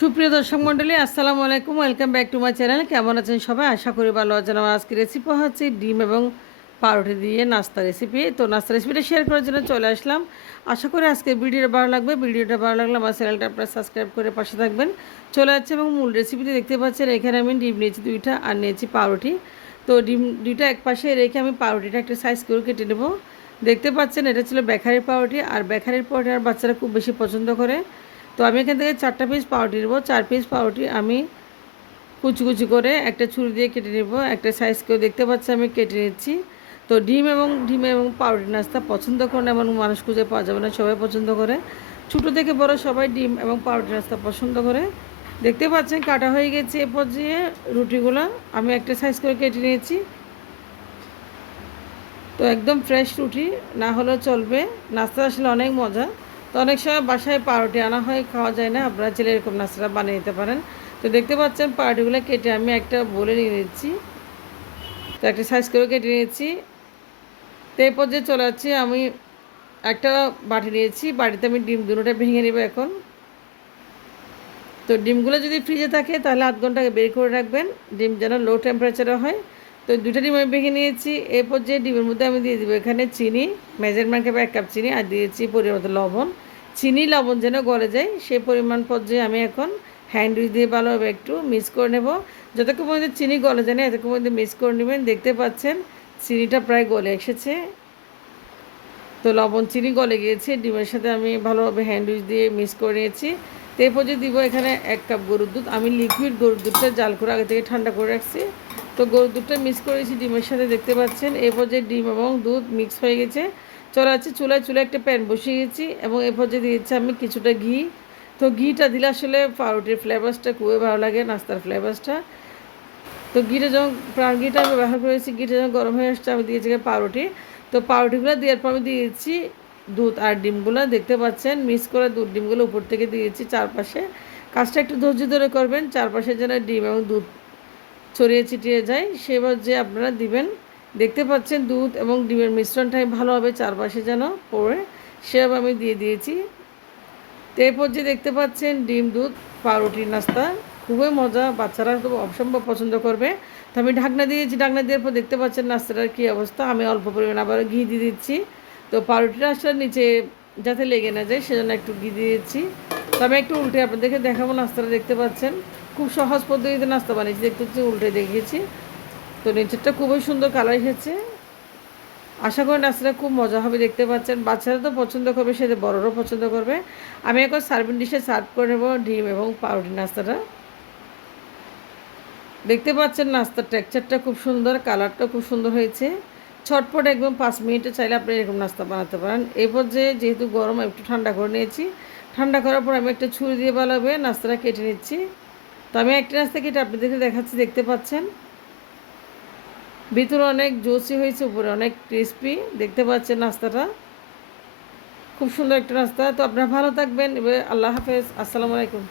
সুপ্রিয় দর্শক মণ্ডলী, আসসালামু আলাইকুম। Welcome back to my channel. কেমন আছেন সবাই? আশা করি ভালো আছেন। আমার আজকে রেসিপি হচ্ছে ডিম এবং পাউরুটি দিয়ে নাস্তা রেসিপি। তো নাস্তা রেসিপিটা শেয়ার করার জন্য চলে আসলাম। আশা করি আজকে ভিডিওটা ভালো লাগবে। ভিডিওটা ভালো লাগলে আমার চ্যানেলটা আপনারা সাবস্ক্রাইব করে পাশে থাকবেন। চলে যাচ্ছে এবং মূল রেসিপিটি দেখতে পাচ্ছেন। এখানে আমি ডিম নিয়েছি 2টা আর নিয়েছি পাউরুটি। তো ডিম 2টা এক পাশে রেখে আমি পাউরুটিটা একটা সাইজ করে কেটে নেব। দেখতে পাচ্ছেন এটা ছিল বেকারির পাউরুটি, আর বেকারির পাউরুটি আর বাচ্চারা খুব বেশি পছন্দ করে। তো আমি এখান থেকে 4টা পিস পাউরুটি নেব। 4 পিস পাউরুটি আমি কুচি কুচি করে একটা ছুরি দিয়ে কেটে নেব। একটা সাইজ করে দেখতে পাচ্ছি আমি কেটে নিচ্ছি। তো ডিম এবং পাউরুটি নাস্তা পছন্দ করে না এমন মানুষ খুঁজে পাওয়া যাবে না, সবাই পছন্দ করে। ছোটো থেকে বড় সবাই ডিম এবং পাউরুটি নাস্তা পছন্দ করে। দেখতে পাচ্ছেন কাটা হয়ে গেছে। এ পর্যায়ে রুটিগুলো আমি একটা সাইজ করে কেটে নিয়েছি। তো একদম ফ্রেশ রুটি না হলেও চলবে। নাস্তা আসলে অনেক মজা। তো অনেক সময় বাসায় পাউরুটি আনা হয়, খাওয়া যায় না। আপনারা চাইলে এরকম নাস্তাটা বানিয়ে নিতে পারেন। তো দেখতে পাচ্ছেন পাউরুটিগুলো কেটে আমি একটা বলে নিয়ে নিচ্ছি। তো একটা সাইজ করে কেটে নিয়েছি। তো এই পর্যায়ে চলে যাচ্ছি আমি একটা বাটি নিয়েছি। বাটিতে আমি ডিম দুটোটা ভেঙে নেব এখন। তো ডিমগুলো যদি ফ্রিজে থাকে তাহলে আধ ঘন্টা আগে বের করে রাখবেন, ডিম যেন লো টেম্পারেচারে হয়। তো 2টা ডিম আমি ভেঙে নিয়েছি। এরপর যে ডিমের মধ্যে আমি দিয়ে দেবো এখানে চিনি, মেজারমেন্ট কাপে 1 কাপ চিনি, আর দিয়েছি পরিমাণ মতো লবণ। চিনি লবণ যেন গলে যায় সেই পরিমাণ পর্যায়ে আমি এখন হ্যান্ড উইচ দিয়ে ভালোভাবে একটু মিক্স করে নেব। যতক্ষণ পর্যন্ত চিনি গলে যায় না এতক্ষণ পর্যন্ত মিক্স করে নেবেন। দেখতে পাচ্ছেন চিনিটা প্রায় গলে এসেছে। তো লবণ চিনি গলে গিয়েছে। ডিমের সাথে আমি ভালোভাবে হ্যান্ড উইচ দিয়ে মিক্স করে নিয়েছি। তো এরপর যে দিব এখানে 1 কাপ গরুর দুধ। আমি লিকুইড গরুর দুধটা জাল করে আগে থেকে ঠান্ডা করে রাখছি। তো গরুর দুধটা মিক্স করেছি ডিমের সাথে, দেখতে পাচ্ছেন। এরপর যে ডিম এবং দুধ মিক্স হয়ে গেছে, চলে যাচ্ছে চুলায় একটা প্যান বসিয়ে গেছি এবং এরপর যে দিয়েছি আমি কিছুটা ঘি। তো ঘিটা দিলে আসলে পাউরুটির ফ্লেভারসটা খুবই ভালো লাগে, নাস্তার ফ্লেভারসটা। তো ঘিটা আমি ব্যবহার করেছি। ঘিটা যখন গরম হয়ে আসছে আমি দিয়েছি পাউরুটি। তো পাউরুটিগুলো দেওয়ার পর আমি দিয়েছি দুধ আর ডিমগুলো। দেখতে পাচ্ছেন মিক্স করে দুধ ডিমগুলো উপর থেকে দিয়েছি চারপাশে। কাজটা একটু ধৈর্য ধরে করবেন, চারপাশে যেন ডিম এবং দুধ ছড়িয়ে ছিটিয়ে যায় সেবার যে আপনারা দিবেন। দেখতে পাচ্ছেন দুধ এবং ডিমের মিশ্রণটা ভালোভাবে চারপাশে যেন পড়ে সেভাবে আমি দিয়ে দিয়েছি। তো এরপর যে দেখতে পাচ্ছেন ডিম দুধ পাউরুটির নাস্তা খুবই মজা, বাচ্চারা খুব অসম্ভব পছন্দ করবে। তো আমি ঢাকনা দিয়েছি। ঢাকনা দেওয়ার পর দেখতে পাচ্ছেন নাস্তাটার কী অবস্থা। আমি অল্প পরিমাণে আবার ঘি দিয়ে দিচ্ছি। তো পাউরুটিটা আসলে নিচে যাতে লেগে না যায় সেজন্য একটু ঘি দিয়েছি। তো আমি একটু উল্টে আপনাদেরকে দেখাবো নাস্তাটা। দেখতে পাচ্ছেন খুব সহজ পদ্ধতিতে নাস্তা বানিয়েছি, দেখতে হচ্ছে উল্টে দেখিয়েছি। তো নিচেরটা খুবই সুন্দর কালার এসেছে। আশা করি নাস্তাটা খুব মজা হবে। দেখতে পাচ্ছেন বাচ্চারা তো পছন্দ করবে, সেটা বড়রাও পছন্দ করবে। আমি এখন সার্ভিং ডিশে সার্ভ করে নেব ডিম এবং পাউরুটি নাস্তাটা। দেখতে পাচ্ছেন নাস্তার টেক্সচারটা খুব সুন্দর, কালারটা খুব সুন্দর হয়েছে। ছটপট একদম 5 মিনিটে চাইলে আপনি এরকম নাস্তা বানাতে পারেন। এরপর যেহেতু গরম একটু ঠান্ডা করে নিয়েছি। ঠান্ডা করার পর আমি একটা ছুরি দিয়ে ভালোভাবে নাস্তাটা কেটে নিচ্ছি। তো আমি একটা নাস্তা কেটে আপনাদেরকে দেখাচ্ছি। দেখতে পাচ্ছেন ভিতরে অনেক জুসি হয়েছে, উপরে অনেক ক্রিস্পি। দেখতে পাচ্ছেন নাস্তাটা খুব সুন্দর একটা নাস্তা। তো আপনারা ভালো থাকবেন। এবার আল্লাহ হাফেজ, আসসালামু আলাইকুম।